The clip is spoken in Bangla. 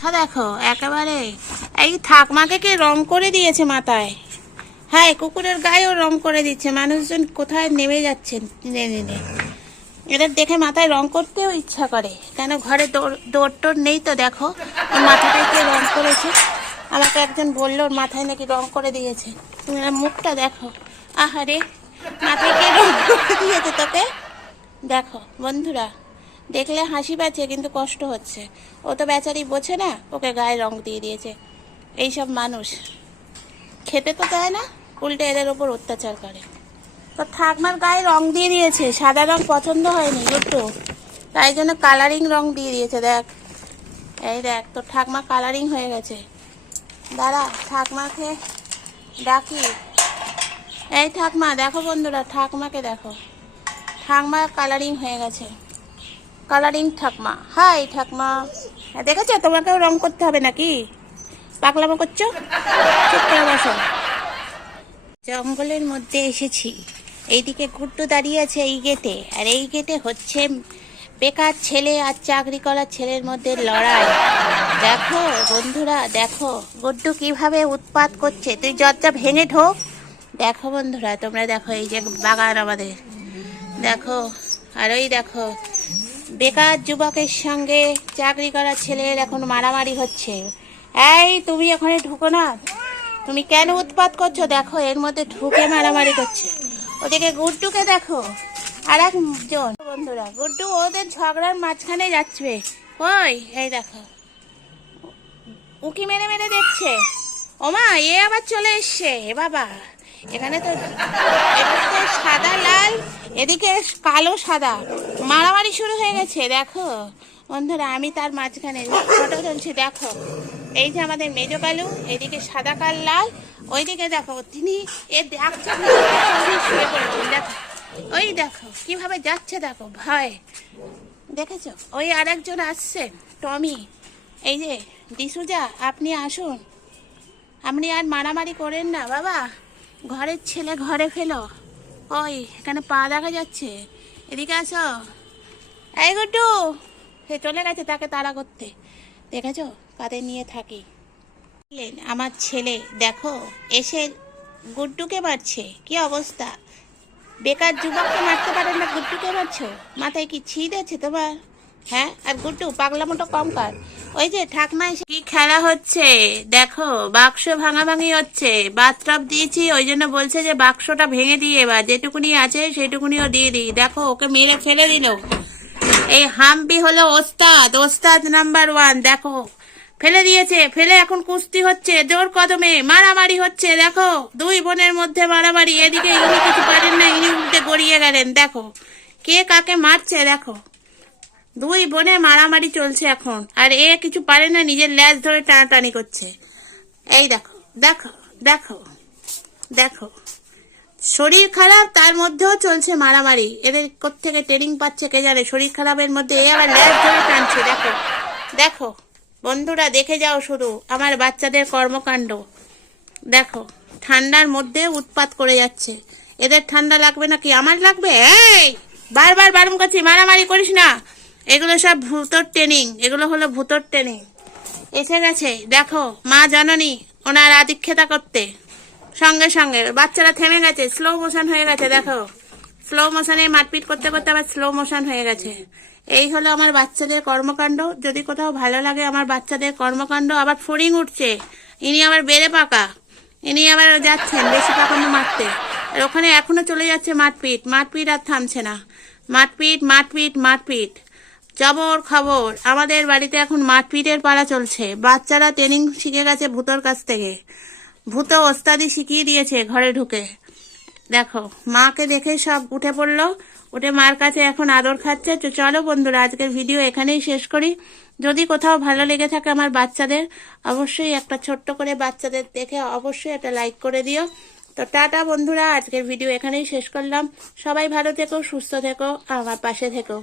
মাথা দেখো একেবারে। এই ঠাকমাকে কে রং করে দিয়েছে মাথায়। হ্যাঁ, কুকুরের গায়েও রং করে দিচ্ছে। মানুষজন কোথায় নেমে যাচ্ছেন দিনে দিনে। এদের দেখে মাথায় রং করতেও ইচ্ছা করে। কেন ঘরে দৌড় টোর নেই তো দেখো ওর মাথাটায় কে রং করেছে। আমাকে একজন বললো ওর মাথায় নাকি রং করে দিয়েছে। তুমি মুখটা দেখো, আহারে মাথায় কে রং করে দিয়েছে তোকে। দেখো বন্ধুরা, দেখলে হাসি পাচ্ছে কিন্তু কষ্ট হচ্ছে। ও তো বেচারি বোঝে না, ওকে গায়ে রং দিয়ে দিয়েছে। এইসব মানুষ খেতে তো চায় না, উল্টে এদের ওপর অত্যাচার করে। তো ঠাকমার গায়ে রং দিয়ে দিয়েছে, সাদা রং পছন্দ হয়নি একটু, তাই জন্য কালারিং রং দিয়ে দিয়েছে। দেখ, এই দেখ তোর ঠাকমা কালারিং হয়ে গেছে। দাঁড়া ঠাকমাকে ডাকি। এই ঠাকমা দেখো বন্ধুরা, ঠাকমাকে দেখো, ঠাকমা কালারিং হয়ে গেছে। কালারিং ঠাকমা। হাই ঠাকমা, দেখেছো তোমাকেও রং করতে হবে নাকি? পাগলামো করছো? চুপ করে বসো। জঙ্গলের মধ্যে এসেছি। এইদিকে গুড্ডু দাঁড়িয়ে আছে এই গেটে, আর এই গেটে হচ্ছে বেকার ছেলে আর চাকরি করা ছেলের মধ্যে লড়াই। দেখো বন্ধুরা, দেখো গুড্ডু কিভাবে উৎপাত করছে। তুই দরজা ভেঙে ঢোক। দেখো বন্ধুরা, তোমরা দেখো এই যে বাগান আমাদের, দেখো। আর ওই দেখো বেকার যুবকের সঙ্গে চাকরি করা ছেলের এখন মারামারি হচ্ছে। এই তুমি ওখানে ঢুকো না, তুমি কেন উৎপাত করছো? দেখো এর মধ্যে ঢুকে মারামারি করছে। ওদিকে গুড্ডুকে দেখো, আর একজন। বন্ধুরা, গুড্ডু ওদের ঝগড়ার মাঝখানে যাচ্ছে। ওই এই দেখো উকি মেরে মেরে দেখছে। ওমা, এ আবার চলে এসছে। এ বাবা, এখানে তো সাদা লাল, এদিকে কালো সাদা, মারামারি শুরু হয়ে গেছে। দেখো বন্ধুরা, আমি তার মাঝখানে ফটো তুলছি। দেখো এই যে আমাদের মেজো কালু, এদিকে সাদা কাল লাল, ওইদিকে দেখো তিনি এ দেখছে শুয়ে পড়েছেন। দেখো ওই দেখো কিভাবে যাচ্ছে, দেখো ভয়। দেখেছো? ওই আরেকজন আসছে, টমি। এই যে ডিসুজা, আপনি আসুন, আপনি আর মারামারি করেন না বাবা, ঘরের ছেলে ঘরে ফেলো। ওই এখানে পা দেখা যাচ্ছে, এদিকে আসো। এই গুড্ডু, সে চলে গেছে তাকে তাড়া করতে। দেখেছো কাদের নিয়ে থাকি। আমার ছেলে দেখো এসে গুড্ডুকে মারছে, কি অবস্থা। বেকার যুবককে মারতে পারেন না, গুড্ডুকে মারছো। মাথায় কি ছিঁড় আছে তোমার? হ্যাঁ, আর গুড্ডু পাগলামোটা কম কর। ওই যে ঠাকমা এসে কি খেলা হচ্ছে দেখো, বাক্স ভাঙাভাঙি হচ্ছে। বাথটব দিয়েছি, ওই জন্য বলছে যে বাক্সটা ভেঙে দিয়ে এবার যেটুকুনি আছে সেটুকুনিও দিয়ে দিই। দেখো ওকে মেরে ফেলে দিল। এই হাম্পি হলো ওস্তাদ, ওস্তাদ নাম্বার 1। দেখো ফেলে দিয়েছে, ফেলে এখন কুস্তি হচ্ছে, জোর কদমে মারামারি হচ্ছে। দেখো দুই বোনের মধ্যে মারামারি। এদিকে ইনি কিছু পারেন না, ইনি উল্টে গড়িয়ে গেলেন। দেখো কে কাকে মারছে। দেখো দুই বোনে মারামারি চলছে এখন, আর এ কিছু পারে না, নিজের ল্যাজ ধরে টানাটানি করছে। এই দেখো দেখো দেখো দেখো, শরীর খারাপ তার মধ্যেও চলছে মারামারি। এদের কোত্থেকে ট্রেনিং পাচ্ছে কে জানে। শরীর খারাপের মধ্যে এ আবার ল্যাজ ধরে টানছে। দেখো দেখো বন্ধুরা, দেখে যাও শুধু আমার বাচ্চাদের কর্মকাণ্ড। দেখো ঠান্ডার মধ্যে উৎপাত করে যাচ্ছে। এদের ঠান্ডা লাগবে নাকি আমার লাগবে? এই বারবার বারণ করছি, মারামারি করিস না। এগুলো সব ভূতর ট্রেনিং, এগুলো হলো ভূতর ট্রেনিং। এসে গেছে দেখো মা জননী ওনার আদিক্ষেতা করতে। সঙ্গে সঙ্গে বাচ্চারা থেমে গেছে, স্লো মোশন হয়ে গেছে। দেখো স্লো মোশনে মারপিট করতে করতে আবার স্লো মোশন হয়ে গেছে। এই হলো আমার বাচ্চাদের কর্মকাণ্ড। যদি কোথাও ভালো লাগে আমার বাচ্চাদের কর্মকাণ্ড। আবার ফড়িং উঠছে, ইনি আবার বেড়ে পাকা, ইনি আবার যাচ্ছেন বেশি পাকানো মারতে। আর ওখানে এখনো চলে যাচ্ছে মারপিট, মারপিট আর থামছে না। মারপিট মারপিট মারপিট, জবর খবর। আমাদের বাড়িতে এখন মারপিটের পালা চলছে। বাচ্চারা ট্রেনিং শিখে গেছে ভূতর কাছ থেকে, ভূত ওস্তাদি শিখিয়ে দিয়েছে ঘরে ঢুকে। দেখো মাকে দেখে সব উঠে পড়লো, উঠে মার কাছে এখন আদর খাচ্ছে। তো চলো বন্ধুরা, আজকের ভিডিও এখানেই শেষ করি। যদি কোথাও ভালো লেগে থাকে আমার বাচ্চাদের, অবশ্যই একটা ছোট্ট করে বাচ্চাদের দেখে অবশ্যই একটা লাইক করে দিও। তো টাটা বন্ধুরা, আজকের ভিডিও এখানেই শেষ করলাম। সবাই ভালো থেকো, সুস্থ থেকো, আমার পাশে থেকো।